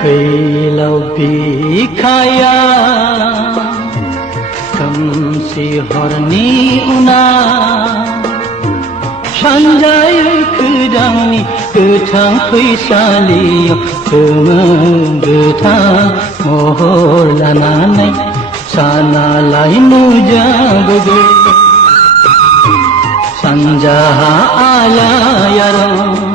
फैलाव बिखाया खोमसि हरनि उना सानजायो खोदांनि गोथां फैसालियाव गोमो गोथां महर लानानै सानालाय नुजाबोगोन सानजाहा आलायारन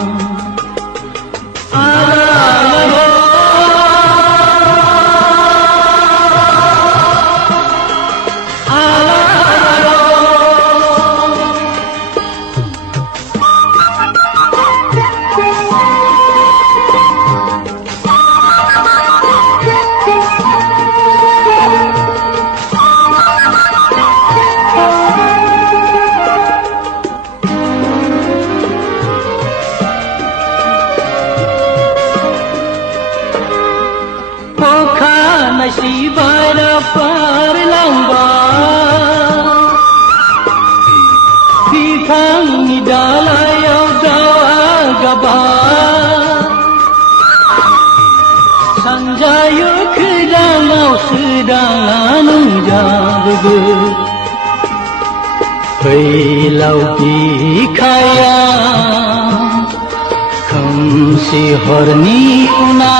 si bara parlangba bifangni dalayaw gaba sanjayo kedalaw sedang jago failaw bikaya khamsi horni una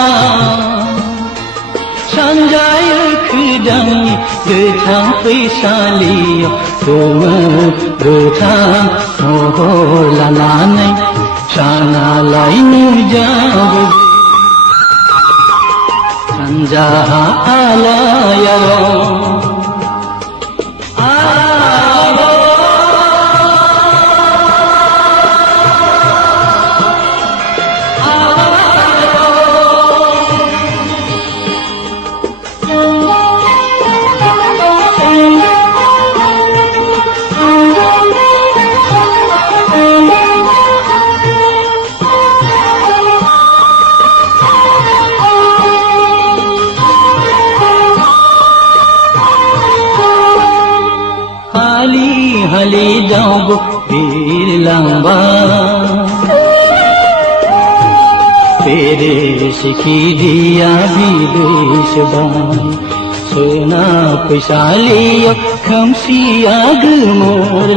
सानजायो खोदांनि गोथां फैसालियाव गोमो गोथां महर लानानै सानालाय नुजाबोगोन सानजाहा आलायारन hali daw birlangba pere sikhi dia bidesh ban sona paisa liya khamsi agmor